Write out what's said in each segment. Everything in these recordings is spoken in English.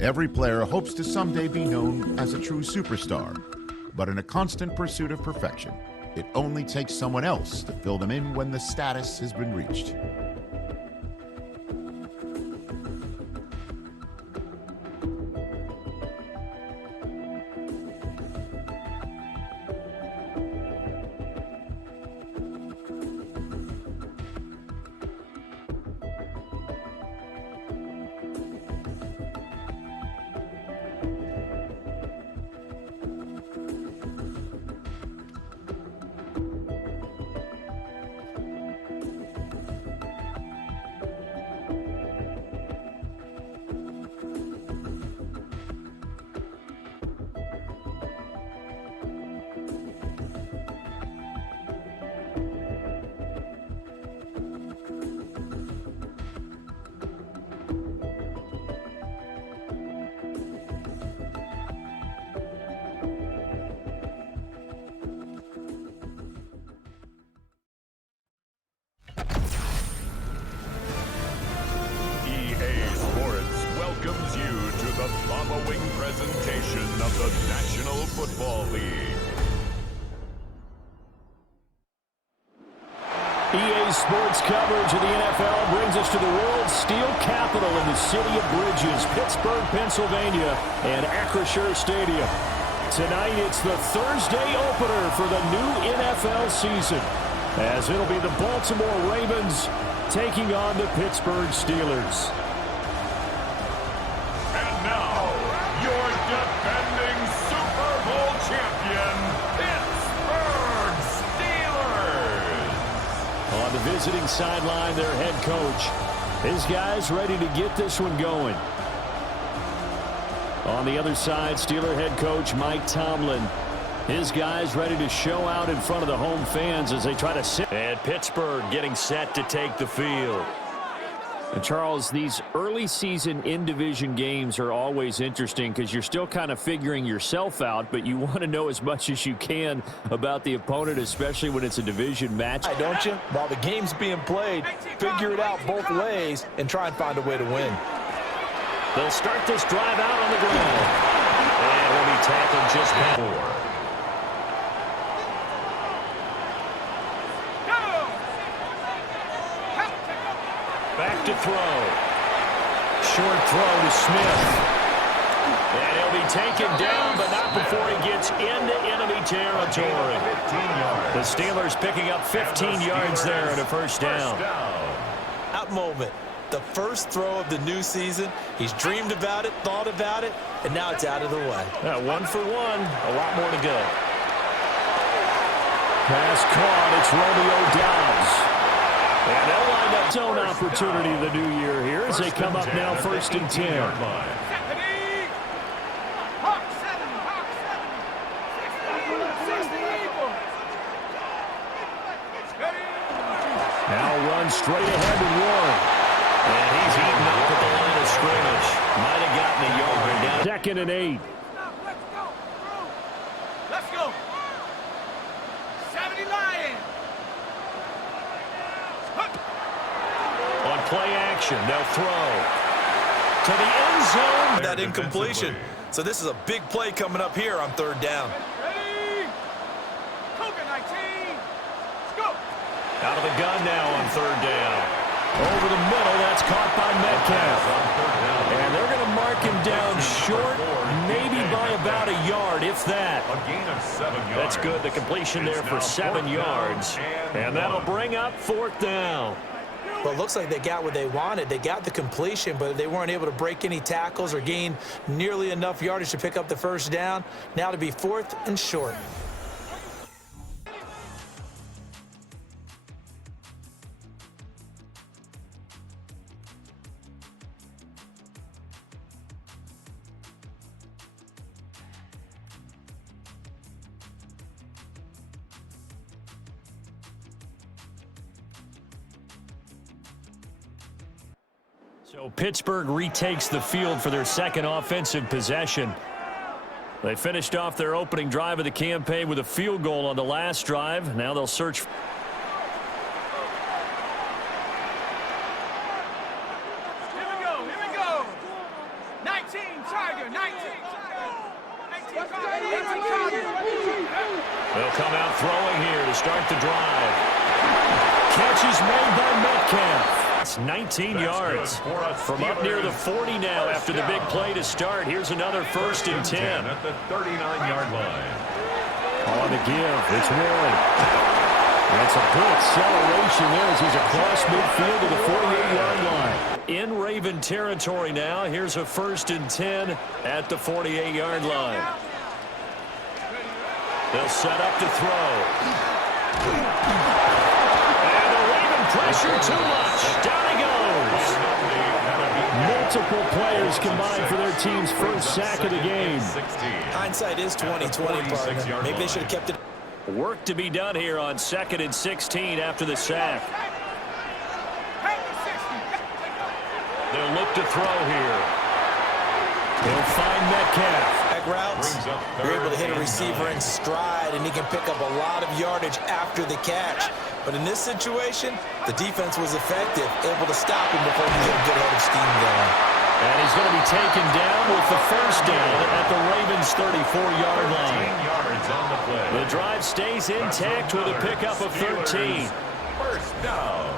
Every player hopes to someday be known as a true superstar, but in a constant pursuit of perfection, it only takes someone else to fill them in when the status has been reached. Welcomes you to the following presentation of the National Football League. EA Sports coverage of the NFL brings us to the world's steel capital in the city of Bridges, Pittsburgh, Pennsylvania, and Acrisure Stadium. Tonight, it's the Thursday opener for the new NFL season, as it'll be the Baltimore Ravens taking on the Pittsburgh Steelers. And now, your defending Super Bowl champion, Pittsburgh Steelers. On the visiting sideline, their head coach. His guys ready to get this one going. On the other side, Steeler head coach Mike Tomlin. His guys ready to show out in front of the home fans as they try to sit. And Pittsburgh getting set to take the field. And Charles, these early season in-division games are always interesting because you're still kind of figuring yourself out, but you want to know as much as you can about the opponent, especially when it's a division match. Don't you? While the game's being played, figure it out both ways and try and find a way to win. They'll start this drive out on the ground. And he'll be tackled just before. Back to throw. Short throw to Smith. And he'll be taken down, but not before he gets into enemy territory. The Steelers picking up 15 yards there and a first down. That moment, the first throw of the new season, he's dreamed about it, thought about it, and now it's out of the way. 1 for 1, a lot more to go. Pass caught, it's Romeo Doubs. And they'll line up zone opportunity the new year here as they come up now 1st and 10. Now run straight ahead to Warren. And he's eaten up at the line of scrimmage. Might have gotten a yard down. 2nd and 8. Let's go. 70 Lions. On play action, they'll throw to the end zone. That incompletion. So this is a big play coming up here on 3rd down. Ready? Cougar 19. Let's go. Out of the gun now on 3rd down. Over the middle, that's caught by Metcalf. And they're going to mark him down short, maybe by about a yard, if that. A gain of 7 yards. That's good. The completion there for 7 yards. And that'll bring up 4th down. Well, it looks like they got what they wanted. They got the completion, but they weren't able to break any tackles or gain nearly enough yardage to pick up the first down. Now to be 4th and short. So Pittsburgh retakes the field for their second offensive possession. They finished off their opening drive of the campaign with a field goal on the last drive. Now they'll search. Here we go, here we go. 19 Tiger, 19 Tiger. They'll come out throwing here to start the drive. Catch is made by Metcalf. It's 19 yards from up near the 40 now after the big play to start. Here's another 1st and 10. At the 39-yard line. On the give, it's Warren. That's a good acceleration there as he's across midfield to the 48-yard line. In Raven territory now. Here's a 1st and 10 at the 48-yard line. They'll set up to throw. And the Raven pressure too much. Down he goes. Multiple players combined for their team's first sack of the game. Hindsight is 20/20, partner. Maybe they should have kept it. Work to be done here on 2nd and 16 after the sack. They'll look to throw here. They'll find Metcalf. Back routes, you're able to hit a receiver in stride, and he can pick up a lot of yardage after the catch. But in this situation, the defense was effective, able to stop him before he get a good head of steam going. And he's going to be taken down with the first down at the Ravens' 34-yard line. Yards on the play. The drive stays intact with a pickup of 13. First down.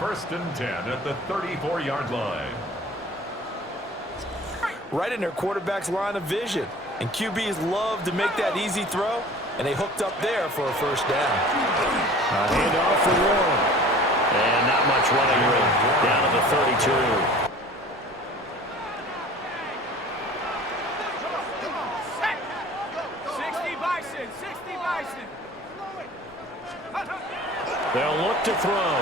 1st and 10 at the 34-yard line. Right in their quarterback's line of vision. And QBs love to make that easy throw, and they hooked up there for a first down. A handoff for Warren. And not much running room. Down to the 32. They'll look to throw.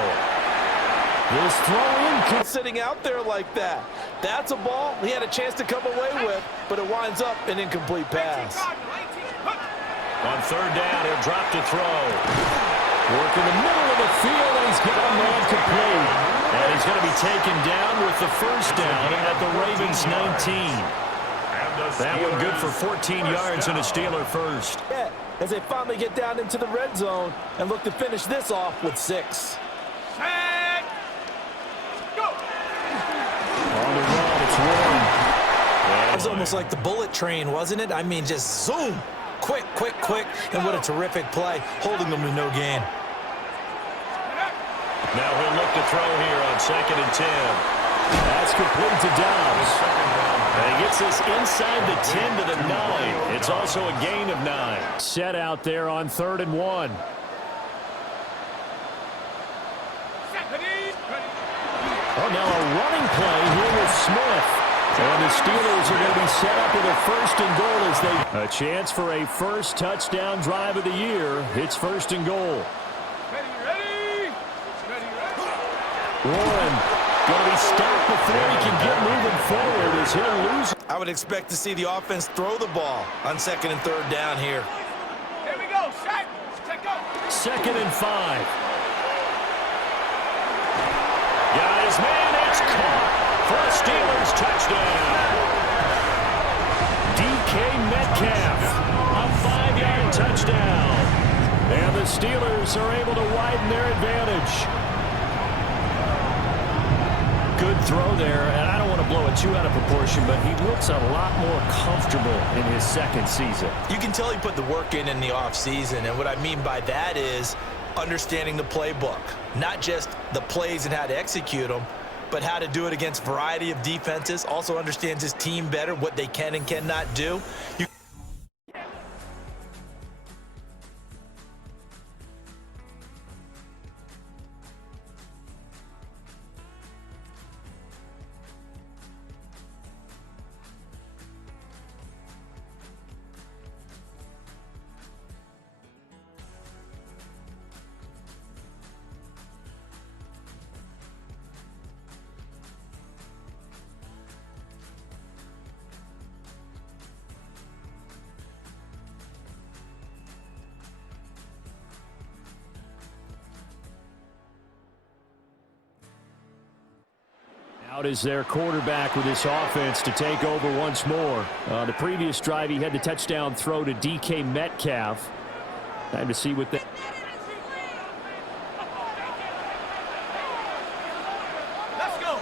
This throw in. Sitting out there like that. That's a ball he had a chance to come away with, but it winds up an incomplete pass. On 3rd down, he'll drop to throw. Work in the middle of the field, and he's got a man complete. And he's going to be taken down with the first down at the Ravens' 19. That one good for 14 yards and a Steeler first. Yeah, as they finally get down into the red zone and look to finish this off with 6. On the run, it's Warren. It was almost like the bullet train, wasn't it? I mean, just zoom. Quick, quick, quick. And what a terrific play, holding them to no gain. Now he'll look to throw here on 2nd and 10. That's complete to Dobbs. And he gets this inside the 10 to the 9. It's also a gain of 9. Set out there on 3rd and 1. Oh, now a running play here with Smith. And the Steelers are going to be set up with a 1st and goal as they... A chance for a first touchdown drive of the year. It's 1st and goal. Ready. Warren going to be stopped before he can get moving forward as he'll lose. I would expect to see the offense throw the ball on 2nd and 3rd down here. Here we go. Set. Take go. 2nd and 5. Got his man. It's caught for a Steelers touchdown. DK Metcalf, a 5-yard touchdown. And the Steelers are able to widen their advantage. Good throw there, and I don't want to blow it too out of proportion, but he looks a lot more comfortable in his 2nd season. You can tell he put the work in the offseason, and what I mean by that is understanding the playbook. Not just the plays and how to execute them, but how to do it against a variety of defenses. Also understands his team better, what they can and cannot do. Out is their quarterback with this offense to take over once more. The previous drive, he had the touchdown throw to DK Metcalf. Time to see what they... Let's go.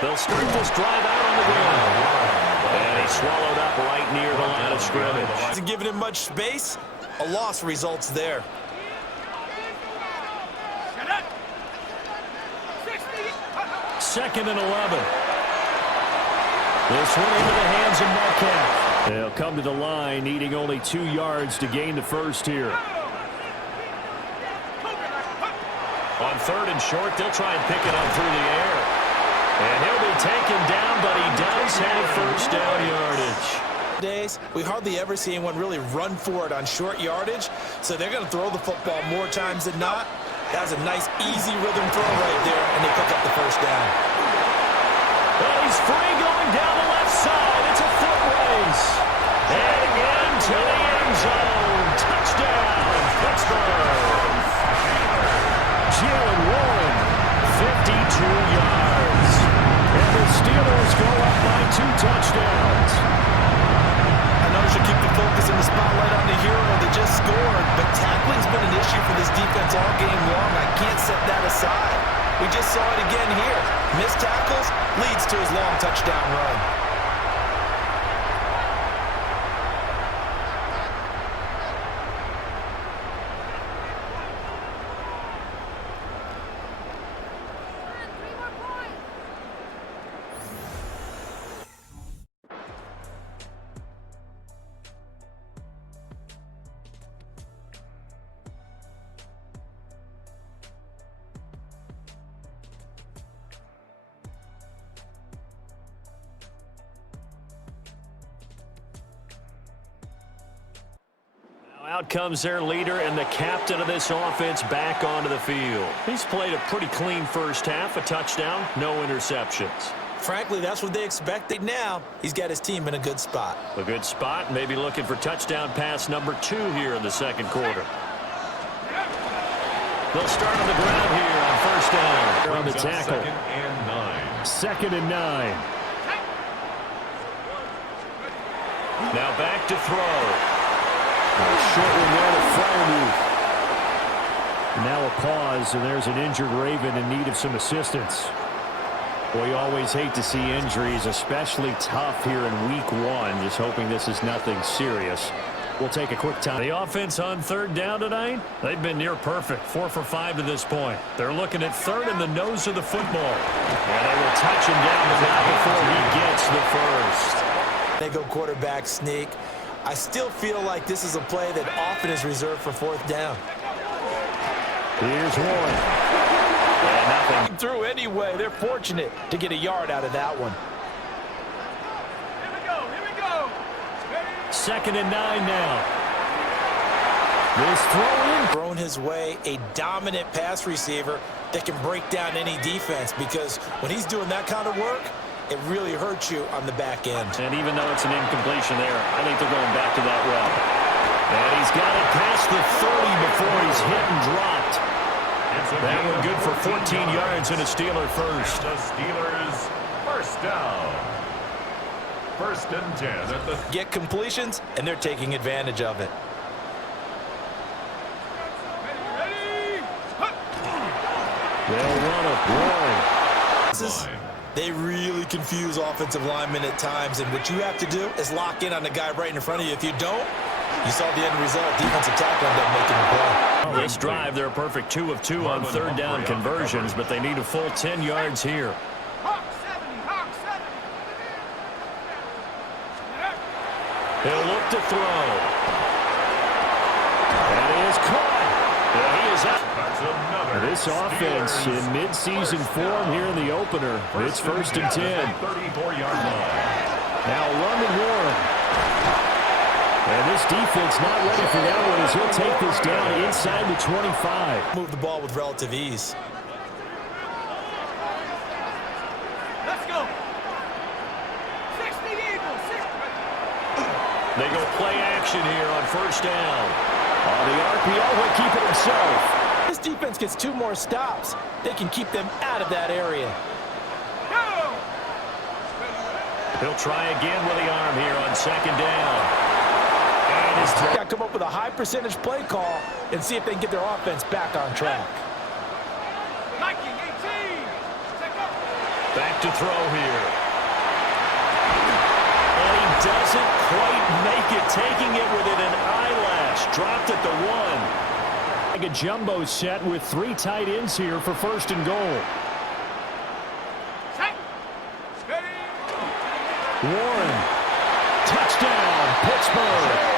They'll start this drive out on the ground. And he swallowed up right near the line of scrimmage. Hasn't given him much space. A loss results there. Second and 11. This one into the hands of Metcalf. They'll come to the line, needing only 2 yards to gain the first here. On third and short, they'll try and pick it up through the air. And he'll be taken down, but he does have first down yardage. Days, we hardly ever see anyone really run for it on short yardage, so they're going to throw the football more times than not. That was a nice, easy rhythm throw right there, and they pick up the first down. Well, he's free going down the left side. It's a foot race. And into the end zone. Touchdown, Pittsburgh. Jalen Warren, 52 yards. And the Steelers go up by 2 touchdowns. I know you should keep the focus and the spotlight on the hero that just scored, but tackling's been an issue for this defense all game long. I can't set that aside. We just saw it again here. Missed tackles leads to his long touchdown run. Out comes their leader and the captain of this offense back onto the field. He's played a pretty clean first half, a touchdown, no interceptions. Frankly, that's what they expected now. He's got his team in a good spot. A good spot, maybe looking for touchdown pass number 2 here in the second quarter. They'll start on the ground here on first down. On the tackle. Second and 9. Now back to throw. Short one there to Freiermuth. Now a pause, and there's an injured Raven in need of some assistance. Well, you always hate to see injuries, especially tough here in week 1. Just hoping this is nothing serious. We'll take a quick time. The offense on third down tonight, they've been near perfect. 4 for 5 to this point. They're looking at third in the nose of the football. And they will touch him down, but not before he gets the first. They go quarterback sneak. I still feel like this is a play that often is reserved for 4th down. Here's Warren. Yeah, nothing. Through anyway. They're fortunate to get a yard out of that one. Here we go. Second and 9 now. This throw in. Thrown his way, a dominant pass receiver that can break down any defense, because when he's doing that kind of work, it really hurts you on the back end. And even though it's an incompletion there, I think they're going back to that well. And he's got it past the 30 before he's hit and dropped. That one good for 14 yards and a Steeler first. The Steelers first down. First and 10 at the... Get completions, and they're taking advantage of it. They'll run a Warren. They really confuse offensive linemen at times, and what you have to do is lock in on the guy right in front of you. If you don't, you saw the end result. Defensive tackle ended up making the play. This drive, they're a perfect 2 of 2 on third down conversions, but they need a full 10 yards here. He'll look to throw. And he is caught. He is out. This offense in mid-season form here in the opener. It's first and 10. 34-yard line. Now London Warren. And this defense not ready for that one as he'll take this down inside the 25. Move the ball with relative ease. Let's go. 60 Eagles. They go play action here on first down. On the RPO, he'll keep it himself. This defense gets 2 more stops, they can keep them out of that area. He'll try again with the arm here on 2nd down. And He's got to come up with a high percentage play call and see if they can get their offense back on track. back to throw here. And he doesn't quite make it, taking it within an eyelash. Dropped at the 1. Like a jumbo set with 3 tight ends here for 1st and goal. Warren. Touchdown, Pittsburgh.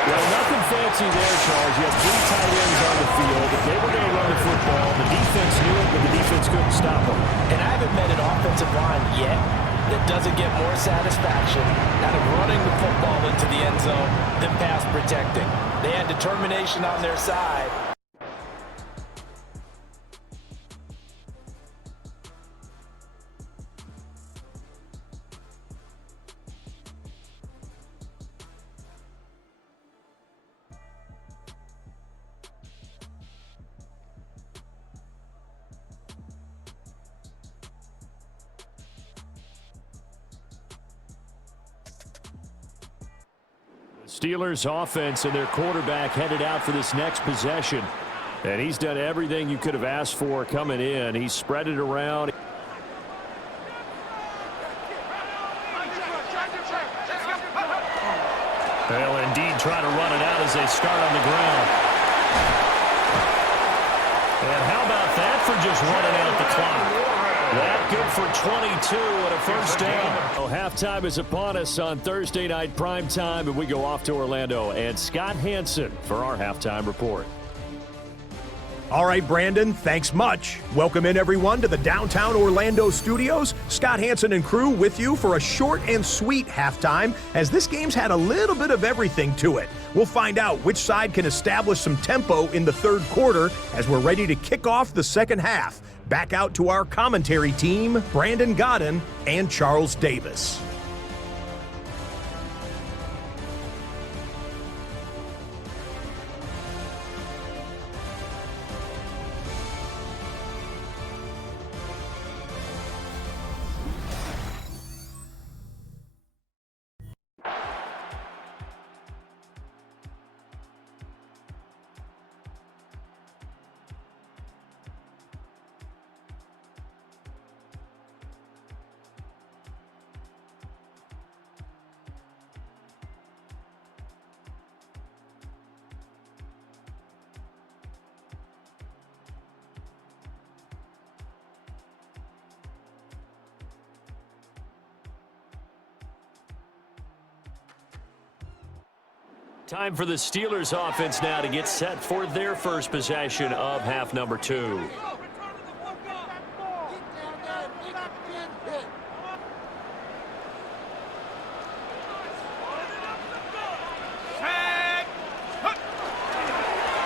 Well, nothing fancy there, Charles. You have 3 tight ends on the field. If they were going to run the football, the defense knew it, but the defense couldn't stop them. And I haven't met an offensive line yet that doesn't get more satisfaction out of running the football into the end zone than pass protecting. They had determination on their side. Steelers offense and their quarterback headed out for this next possession. And he's done everything you could have asked for coming in. He's spread it around. They'll indeed try to run it out as they start on the ground. And how about that for just running out the clock? That good for 22 and a 1st down. So halftime is upon us on Thursday night primetime, and we go off to Orlando. And Scott Hansen for our halftime report. All right, Brandon, thanks much. Welcome in, everyone, to the downtown Orlando studios. Scott Hansen and crew with you for a short and sweet halftime, as this game's had a little bit of everything to it. We'll find out which side can establish some tempo in the 3rd quarter as we're ready to kick off the 2nd half. Back out to our commentary team, Brandon Godden and Charles Davis. Time for the Steelers offense now to get set for their first possession of half number 2.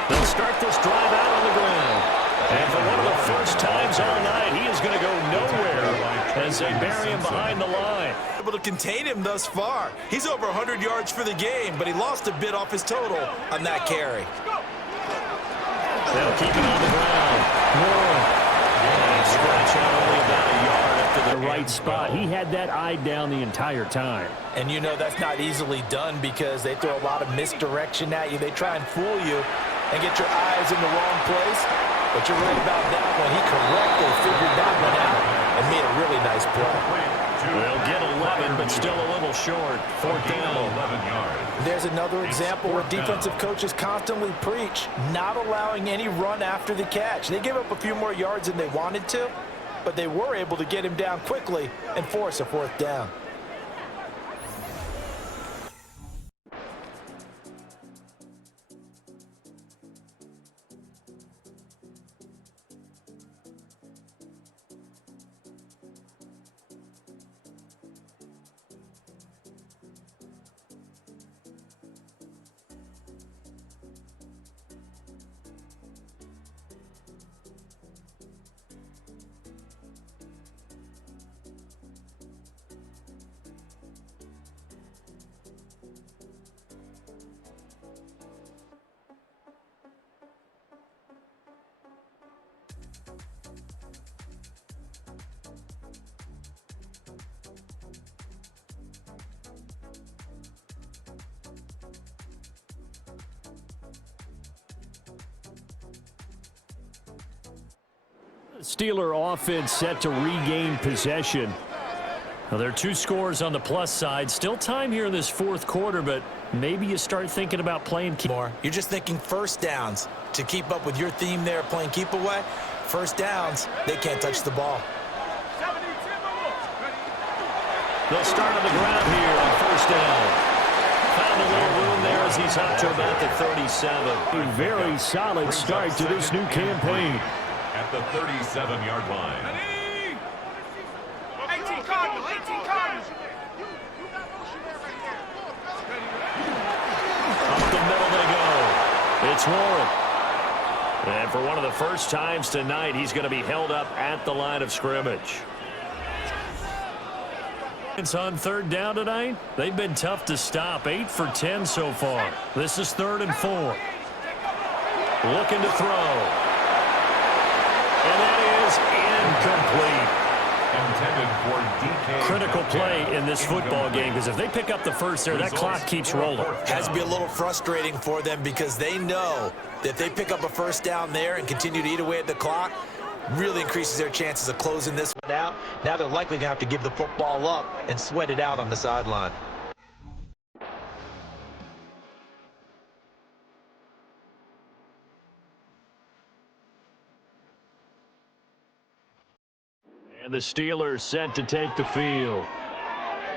They'll start this drive out on the ground. And for one of the first times all night, he is going to go nowhere as they bury him behind the line. Able to contain him thus far. He's over 100 yards for the game, but he lost a bit off his total on that carry. They'll keep it on the ground. Warren. And stretch out only about a yard up to the right spot. He had that eye down the entire time. And you know that's not easily done because they throw a lot of misdirection at you. They try and fool you and get your eyes in the wrong place. But you're right about that one. He correctly figured that one out and made a really nice play. They'll get 11, but still a little short. 4th down. 11 yards. There's another example where defensive coaches constantly preach not allowing any run after the catch. They gave up a few more yards than they wanted to, but they were able to get him down quickly and force a 4th down. Steeler offense set to regain possession. Well, there are 2 scores on the plus side. Still time here in this fourth quarter, but maybe you start thinking about playing more. You're just thinking first downs to keep up with your theme there, playing keep away. First downs, they can't touch the ball. They'll start on the ground here on first down. Found a little room there as he's up to about the 37. A very solid start to this new campaign. At the 37-yard line. 18 Cardinals, 18 Cardinals. Up the middle they go. It's Warren. And for one of the first times tonight, he's going to be held up at the line of scrimmage. It's on third down tonight. They've been tough to stop. 8 for 10 so far. This is 3rd and 4. Looking to throw. And that is incomplete. Critical play in this football game, because if they pick up the first there, that clock keeps rolling. Has to be a little frustrating for them because they know that if they pick up a first down there and continue to eat away at the clock, really increases their chances of closing this one out. Now they're likely going to have to give the football up and sweat it out on the sideline. And the Steelers set to take the field.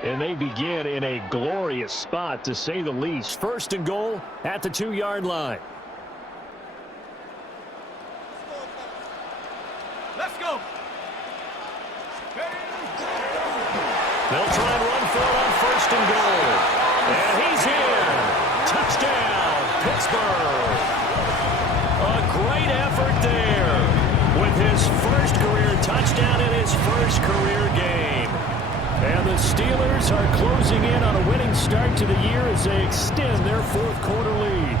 And they begin in a glorious spot, to say the least. 1st and goal at the 2-yard line. Let's go. They'll try and run for it on 1st and goal. And he's in. Touchdown, Pittsburgh. A great effort there with his first career touchdown in his first career game. And the Steelers are closing in on a winning start to the year as they extend their 4th quarter lead.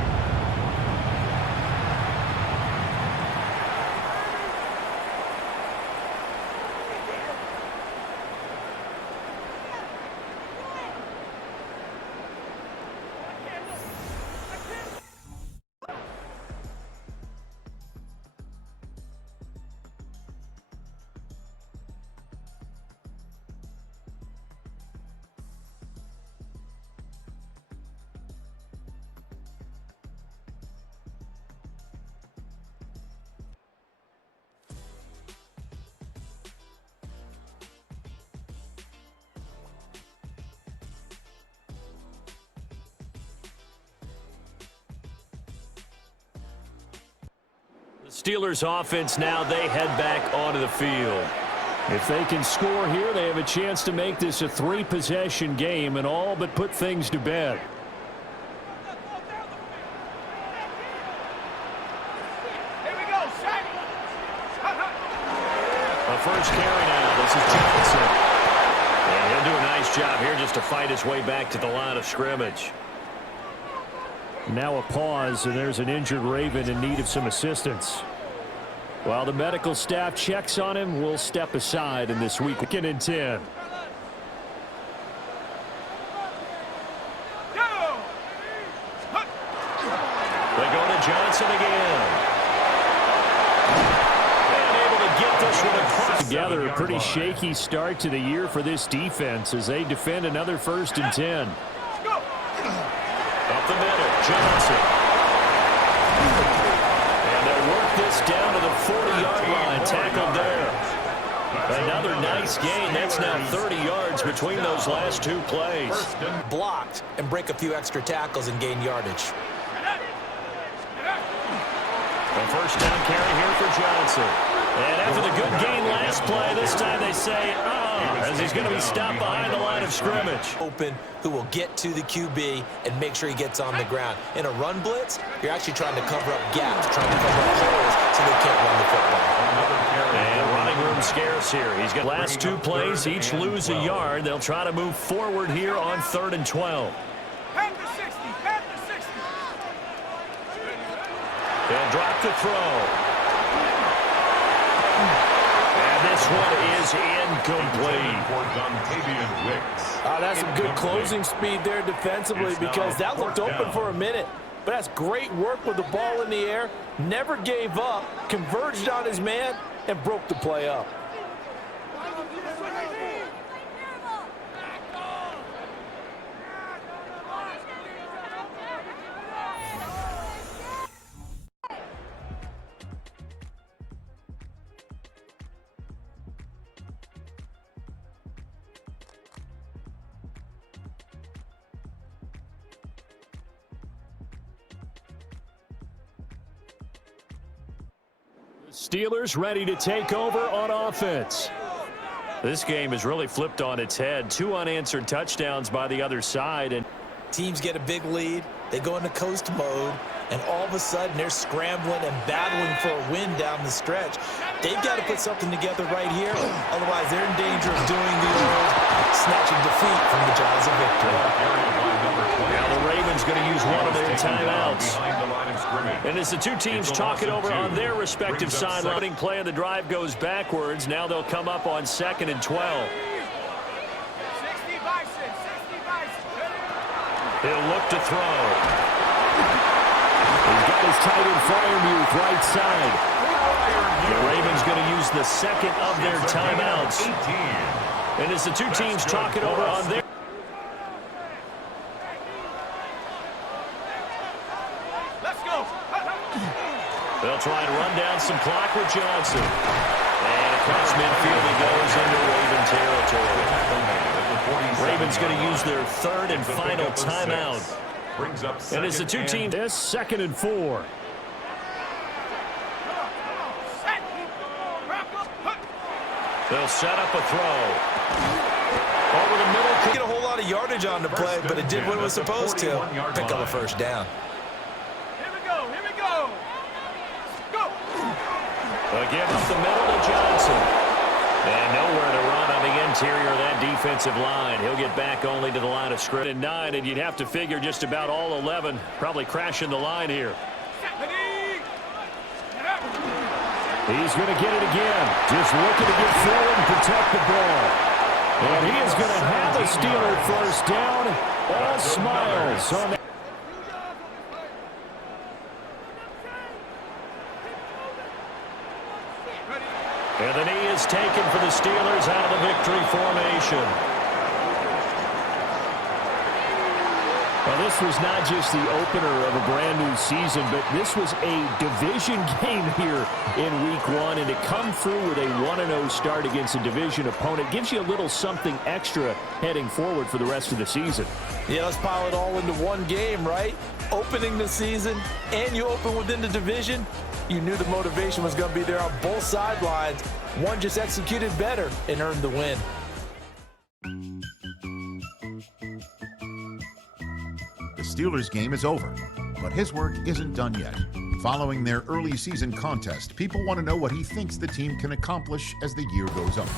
Steelers offense now, they head back onto the field. If they can score here, they have a chance to make this a 3-possession game and all but put things to bed. Here we go, Shaq. A first carry now. This is Johnson. And he'll do a nice job here just to fight his way back to the line of scrimmage. Now a pause, and there's an injured Raven in need of some assistance. While the medical staff checks on him, we'll step aside in this week. 2nd and 10. They go to Johnson again. And able to get this one across. Together, a pretty shaky start to the year for this defense as they defend another 1st and 10. Up the middle, Johnson. And they'll work this down to the 40-yard line. Tackled there. Another nice gain. That's now 30 yards between those last 2 plays. Blocked and break a few extra tackles and gain yardage. A first down carry here for Johnson. And after the good gain last play, this time they say, as he's going to be stopped behind the line of scrimmage. Open, who will get to the QB and make sure he gets on the ground. In a run blitz, you're actually trying to cover up gaps, trying to cover up holes so they can't run the football. And running room scarce here. He's got last 2 plays, each lose a yard. They'll try to move forward here on 3rd and 12. Panther 60, Panther 60. They'll drop the throw. And this one is incomplete. That's some good closing speed there defensively, because that looked open for a minute. But that's great work with the ball in the air. Never gave up. Converged on his man. and broke the play up. Steelers ready to take over on offense. This game is really flipped on its head. 2 unanswered touchdowns by the other side. And teams get a big lead. They go into coast mode. And all of a sudden, they're scrambling and battling for a win down the stretch. They've got to put something together right here. Otherwise, they're in danger of doing the old snatching defeat from the jaws of victory. Now the Ravens going to use one of their timeouts. And as the two teams talk it over on their respective sideline, play of the drive goes backwards. Now they'll come up on 2nd and 12. 60 Bison, 60 Bison. He'll look to throw. He's got his tight end Fryermuth right side. The Ravens going to use the second of their timeouts. And as the two teams talk it over on their... Let's go. They'll try and run down some clock with Johnson. And across midfield he goes into Raven territory. Ravens going to use their third and final timeout. And as the two teams, this 2nd and 4. They'll set up a throw. Over the middle. Didn't get a whole lot of yardage on the play, but it did what it was supposed to. Pick up a first down. Here we go. Here we go. Go. Again up the middle to Johnson. And nowhere to run on the interior of that defensive line. He'll get back only to the line of scrimmage. And 9, and you'd have to figure just about all 11 probably crashing the line here. He's going to get it again. Just looking to get forward and protect the ball. And he is going to have a Steeler first down. All smiles on that. And the knee is taken for the Steelers out of the victory formation. Well, this was not just the opener of a brand new season, but this was a division game here in Week 1. And to come through with a 1-0 start against a division opponent gives you a little something extra heading forward for the rest of the season. Yeah, let's pile it all into one game, right? Opening the season, and you open within the division. You knew the motivation was going to be there on both sidelines. One just executed better and earned the win. The Steelers game is over, but his work isn't done yet. Following their early season contest, people want to know what he thinks the team can accomplish as the year goes on.